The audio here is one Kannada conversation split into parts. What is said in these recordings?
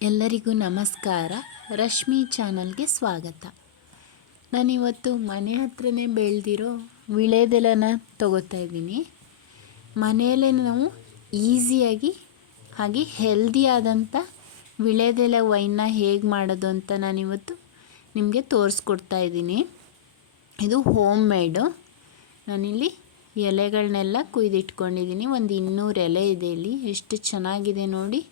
ಎಲ್ಲರಿಗೂ ನಮಸ್ಕಾರ. ರಶ್ಮಿ ಚಾನಲ್ಗೆ ಸ್ವಾಗತ. ನಾನಿವತ್ತು ಮನೆ ಹತ್ರನೇ ಬೆಳೆದಿರೋ ವಿಳೆದೆಲನ ತಗೋತಾ ಇದ್ದೀನಿ. ಮನೆಯಲ್ಲೇ ನಾವು ಈಸಿಯಾಗಿ ಹಾಗೆ ಹೆಲ್ದಿ ಆದಂಥ ವಿಳೆದೆಲೆ ವೈನ್ನ ಹೇಗೆ ಮಾಡೋದು ಅಂತ ನಾನಿವತ್ತು ನಿಮಗೆ ತೋರಿಸ್ಕೊಡ್ತಾ ಇದ್ದೀನಿ. ಇದು ಹೋಮ್ ಮೇಡು. ನಾನಿಲ್ಲಿ ಎಲೆಗಳನ್ನೆಲ್ಲ ಕುಯ್ದಿಟ್ಕೊಂಡಿದ್ದೀನಿ. ಒಂದು ಇನ್ನೂರು ಎಲೆ ಇದೆ ಇಲ್ಲಿ. ಎಷ್ಟು ಚೆನ್ನಾಗಿದೆ ನೋಡಿ.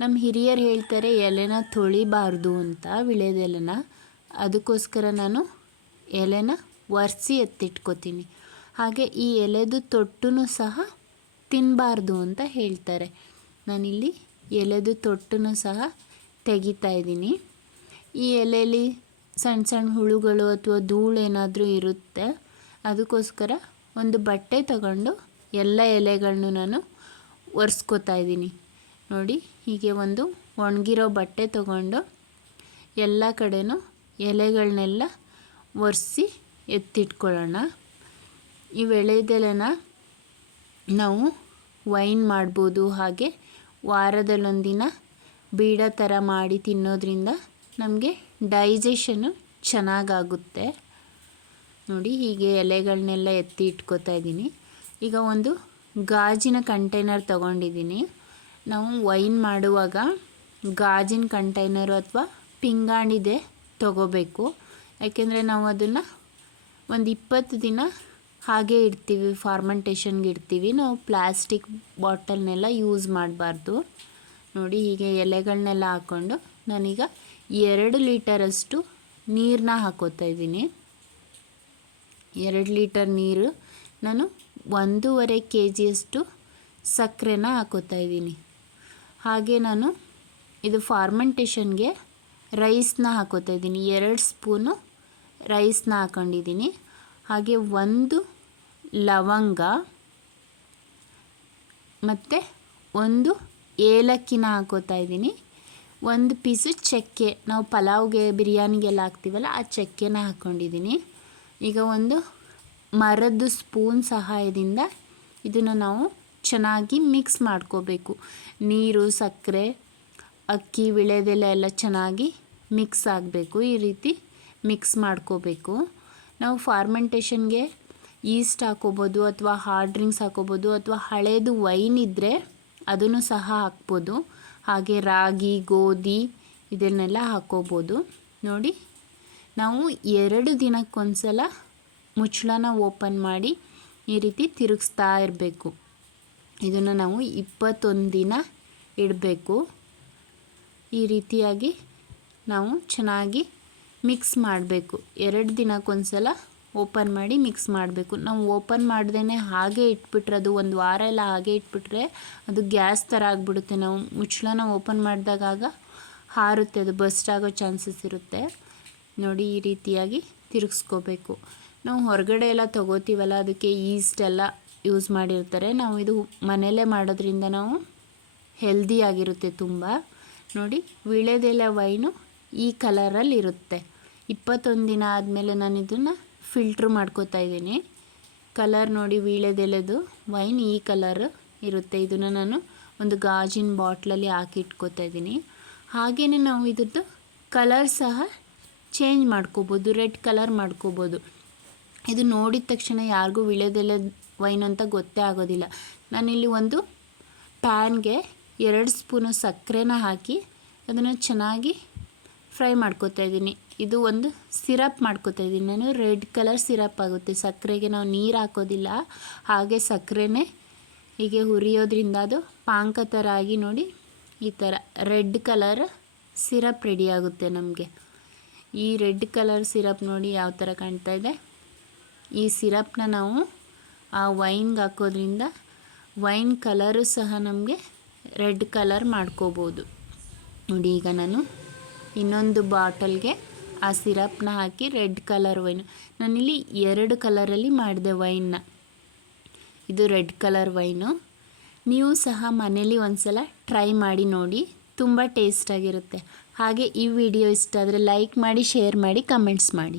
ನಮ್ಮ ಹಿರಿಯರು ಹೇಳ್ತಾರೆ, ಎಲೆನ ತೊಳಿಬಾರ್ದು ಅಂತ ವಿಳೆದೆಲೆನ. ಅದಕ್ಕೋಸ್ಕರ ನಾನು ಎಲೆನ ಒರೆಸಿ ಎತ್ತಿಟ್ಕೋತೀನಿ. ಹಾಗೆ ಈ ಎಲೆದು ತೊಟ್ಟೂ ಸಹ ತಿನ್ನಬಾರ್ದು ಅಂತ ಹೇಳ್ತಾರೆ. ನಾನಿಲ್ಲಿ ಎಲೆದು ತೊಟ್ಟು ಸಹ ತೆಗಿತಾ ಇದ್ದೀನಿ. ಈ ಎಲೆಯಲ್ಲಿ ಸಣ್ಣ ಸಣ್ಣ ಹುಳುಗಳು ಅಥವಾ ಧೂಳು ಏನಾದರೂ ಇರುತ್ತೆ, ಅದಕ್ಕೋಸ್ಕರ ಒಂದು ಬಟ್ಟೆ ತಗೊಂಡು ಎಲ್ಲ ಎಲೆಗಳನ್ನು ನಾನು ಒರೆಸ್ಕೋತಾ ಇದ್ದೀನಿ. ನೋಡಿ, ಹೀಗೆ ಒಂದು ಒಣಗಿರೋ ಬಟ್ಟೆ ತಗೊಂಡು ಎಲ್ಲ ಕಡೆನೂ ಎಲೆಗಳನ್ನೆಲ್ಲ ಒರೆಸಿ ಎತ್ತಿಟ್ಕೊಳ್ಳೋಣ. ಈ ಎಳೆದೆಲೆನ ನಾವು ವೈನ್ ಮಾಡ್ಬೋದು, ಹಾಗೆ ವಾರದಲ್ಲೊಂದಿನ ಬೀಡ ಥರ ಮಾಡಿ ತಿನ್ನೋದ್ರಿಂದ ನಮಗೆ ಡೈಜೆಷನು ಚೆನ್ನಾಗಾಗುತ್ತೆ. ನೋಡಿ, ಹೀಗೆ ಎಲೆಗಳನ್ನೆಲ್ಲ ಎತ್ತಿ ಇಟ್ಕೋತಾ ಇದ್ದೀನಿ. ಈಗ ಒಂದು ಗಾಜಿನ ಕಂಟೈನರ್ ತೊಗೊಂಡಿದ್ದೀನಿ. ನಾವು ವೈನ್ ಮಾಡುವಾಗ ಗಾಜಿನ ಕಂಟೈನರು ಅಥವಾ ಪಿಂಗಾಣಿದೆ ತಗೋಬೇಕು. ಯಾಕೆಂದರೆ ನಾವು ಅದನ್ನು ಒಂದು ಇಪ್ಪತ್ತು ದಿನ ಹಾಗೆ ಇಡ್ತೀವಿ ಫಾರ್ಮೆಂಟೇಷನ್ಗೆ ಇಡ್ತೀವಿ. ನಾವು ಪ್ಲಾಸ್ಟಿಕ್ ಬಾಟಲ್ನೆಲ್ಲ ಯೂಸ್ ಮಾಡಬಾರ್ದು. ನೋಡಿ, ಹೀಗೆ ಎಲೆಗಳನ್ನೆಲ್ಲ ಹಾಕ್ಕೊಂಡು ನಾನೀಗ ಎರಡು ಲೀಟರಷ್ಟು ನೀರನ್ನ ಹಾಕೋತಾ ಇದ್ದೀನಿ. ಎರಡು ಲೀಟರ್ ನೀರು ನಾನು ಒಂದೂವರೆ ಕೆ ಜಿಯಷ್ಟು ಸಕ್ಕರೆನ ಹಾಕೋತಾ ಇದ್ದೀನಿ. ಹಾಗೆ ನಾನು ಇದು ಫಾರ್ಮೆಂಟೇಷನ್ಗೆ ರೈಸ್ನ ಹಾಕೋತಾ ಇದ್ದೀನಿ. ಎರಡು ಸ್ಪೂನು ರೈಸ್ನ ಹಾಕೊಂಡಿದ್ದೀನಿ. ಹಾಗೆ ಒಂದು ಲವಂಗ ಮತ್ತು ಒಂದು ಏಲಕ್ಕಿನ ಹಾಕೋತಾ ಇದ್ದೀನಿ. ಒಂದು ಪೀಸು ಚಕ್ಕೆ, ನಾವು ಪಲಾವ್ಗೆ, ಬಿರಿಯಾನಿಗೆಲ್ಲ ಹಾಕ್ತೀವಲ್ಲ, ಆ ಚಕ್ಕೆನ ಹಾಕ್ಕೊಂಡಿದ್ದೀನಿ ಈಗ ಒಂದು ಮರದ್ದು ಸ್ಪೂನ್ ಸಹಾಯದಿಂದ ಇದನ್ನು ನಾವು ಚೆನ್ನಾಗಿ ಮಿಕ್ಸ್ ಮಾಡ್ಕೋಬೇಕು. ನೀರು, ಸಕ್ಕರೆ, ಅಕ್ಕಿ, ವಿಳೆದೆಲೆ ಎಲ್ಲ ಚೆನ್ನಾಗಿ ಮಿಕ್ಸ್ ಆಗಬೇಕು. ಈ ರೀತಿ ಮಿಕ್ಸ್ ಮಾಡ್ಕೋಬೇಕು. ನಾವು ಫಾರ್ಮೆಂಟೇಷನ್ಗೆ ಈಸ್ಟ್ ಹಾಕೋಬೋದು ಅಥವಾ ಹಾರ್ಡ್ ಡ್ರಿಂಕ್ಸ್ ಹಾಕೋಬೋದು ಅಥವಾ ಹಳೇದು ವೈನ್ ಇದ್ದರೆ ಅದನ್ನು ಸಹ ಹಾಕ್ಬೋದು. ಹಾಗೆ ರಾಗಿ, ಗೋಧಿ ಇದನ್ನೆಲ್ಲ ಹಾಕೋಬೋದು. ನೋಡಿ, ನಾವು ಎರಡು ದಿನಕ್ಕೊಂದ್ಸಲ ಮುಚ್ಚಳನ ಓಪನ್ ಮಾಡಿ ಈ ರೀತಿ ತಿರುಗಿಸ್ತಾ ಇರಬೇಕು. ಇದನ್ನು ನಾವು ಇಪ್ಪತ್ತೊಂದು ದಿನ ಇಡಬೇಕು. ಈ ರೀತಿಯಾಗಿ ನಾವು ಚೆನ್ನಾಗಿ ಮಿಕ್ಸ್ ಮಾಡಬೇಕು. ಎರಡು ದಿನಕ್ಕೊಂದ್ಸಲ ಓಪನ್ ಮಾಡಿ ಮಿಕ್ಸ್ ಮಾಡಬೇಕು. ನಾವು ಓಪನ್ ಮಾಡ್ದೇ ಹಾಗೆ ಇಟ್ಬಿಟ್ರೆ, ಅದು ಒಂದು ವಾರ ಎಲ್ಲ ಹಾಗೆ ಇಟ್ಬಿಟ್ರೆ ಅದು ಗ್ಯಾಸ್ ಥರ ಆಗಿಬಿಡುತ್ತೆ. ನಾವು ಮುಚ್ಚಳನ ಓಪನ್ ಮಾಡಿದಾಗ ಹಾರುತ್ತೆ, ಅದು ಬಸ್ಟ್ ಆಗೋ ಚಾನ್ಸಸ್ ಇರುತ್ತೆ. ನೋಡಿ ಈ ರೀತಿಯಾಗಿ ತಿರುಗಿಸ್ಕೋಬೇಕು. ನಾವು ಹೊರಗಡೆ ಎಲ್ಲ ತೊಗೋತೀವಲ್ಲ, ಅದಕ್ಕೆ ಈಸ್ಟ್ ಎಲ್ಲ ಯೂಸ್ ಮಾಡಿರ್ತಾರೆ. ನಾವು ಇದು ಮನೆಯಲ್ಲೇ ಮಾಡೋದ್ರಿಂದ ನಾವು ಹೆಲ್ದಿಯಾಗಿರುತ್ತೆ ತುಂಬ. ನೋಡಿ ವಿಳೆದೆಲೆ ವೈನು ಈ ಕಲರಲ್ಲಿ ಇರುತ್ತೆ. ಇಪ್ಪತ್ತೊಂದು ದಿನ ಆದಮೇಲೆ ನಾನು ಇದನ್ನು ಫಿಲ್ಟ್ರ್ ಮಾಡ್ಕೋತಾ ಇದ್ದೀನಿ. ಕಲರ್ ನೋಡಿ ವೀಳೆದೆಲೆದು ವೈನ್ ಈ ಕಲರ್ ಇರುತ್ತೆ. ಇದನ್ನು ನಾನು ಒಂದು ಗಾಜಿನ ಬಾಟ್ಲಲ್ಲಿ ಹಾಕಿ ಇಟ್ಕೋತಾ ಇದ್ದೀನಿ. ಹಾಗೆಯೇ ನಾವು ಇದ್ರದ್ದು ಕಲರ್ ಸಹ ಚೇಂಜ್ ಮಾಡ್ಕೋಬೋದು ರೆಡ್ ಕಲರ್ ಮಾಡ್ಕೋಬೋದು. ಇದು ನೋಡಿದ ತಕ್ಷಣ ಯಾರಿಗೂ ವಿಳೆದೆಲೆ ವೈನ್ ಅಂತ ಗೊತ್ತೇ ಆಗೋದಿಲ್ಲ. ನಾನಿಲ್ಲಿ ಒಂದು ಪ್ಯಾನ್ಗೆ ಎರಡು ಸ್ಪೂನು ಸಕ್ಕರೆನ ಹಾಕಿ ಅದನ್ನು ಚೆನ್ನಾಗಿ ಫ್ರೈ ಮಾಡ್ಕೋತಾ ಇದ್ದೀನಿ. ಇದು ಒಂದು ಸಿರಪ್ ಮಾಡ್ಕೋತಾ ಇದ್ದೀನಿ. ನಾನು ರೆಡ್ ಕಲರ್ ಸಿರಪ್ ಆಗುತ್ತೆ. ಸಕ್ಕರೆಗೆ ನಾವು ನೀರು ಹಾಕೋದಿಲ್ಲ. ಹಾಗೆ ಸಕ್ಕರೆನೇ ಹೀಗೆ ಹುರಿಯೋದ್ರಿಂದ ಅದು ಪಾಂಕ ಥರ ಆಗಿ ನೋಡಿ ಈ ಥರ ರೆಡ್ ಕಲರ್ ಸಿರಪ್ ರೆಡಿ ಆಗುತ್ತೆ ನಮಗೆ. ಈ ರೆಡ್ ಕಲರ್ ಸಿರಪ್ ನೋಡಿ ಯಾವ ಥರ ಕಾಣ್ತಾ ಇದೆ. ಈ ಸಿರಪ್ನ ನಾವು ಆ ವೈನ್ಗೆ ಹಾಕೋದ್ರಿಂದ ವೈನ್ ಕಲರು ಸಹ ನಮಗೆ ರೆಡ್ ಕಲರ್ ಮಾಡ್ಕೋಬೋದು. ನೋಡಿ, ಈಗ ನಾನು ಇನ್ನೊಂದು ಬಾಟಲ್ಗೆ ಆ ಸಿರಪ್ನ ಹಾಕಿ ರೆಡ್ ಕಲರ್ ವೈನ್. ನಾನಿಲ್ಲಿ ಎರಡು ಕಲರಲ್ಲಿ ಮಾಡಿದೆ ವೈನ್ನ. ಇದು ರೆಡ್ ಕಲರ್ ವೈನು. ನೀವು ಸಹ ಮನೇಲಿ ಒಂದು ಸಲ ಟ್ರೈ ಮಾಡಿ ನೋಡಿ, ತುಂಬ ಟೇಸ್ಟಾಗಿರುತ್ತೆ. ಹಾಗೆ ಈ ವಿಡಿಯೋ ಇಷ್ಟ ಆದರೆ ಲೈಕ್ ಮಾಡಿ, ಶೇರ್ ಮಾಡಿ, ಕಮೆಂಟ್ಸ್ ಮಾಡಿ.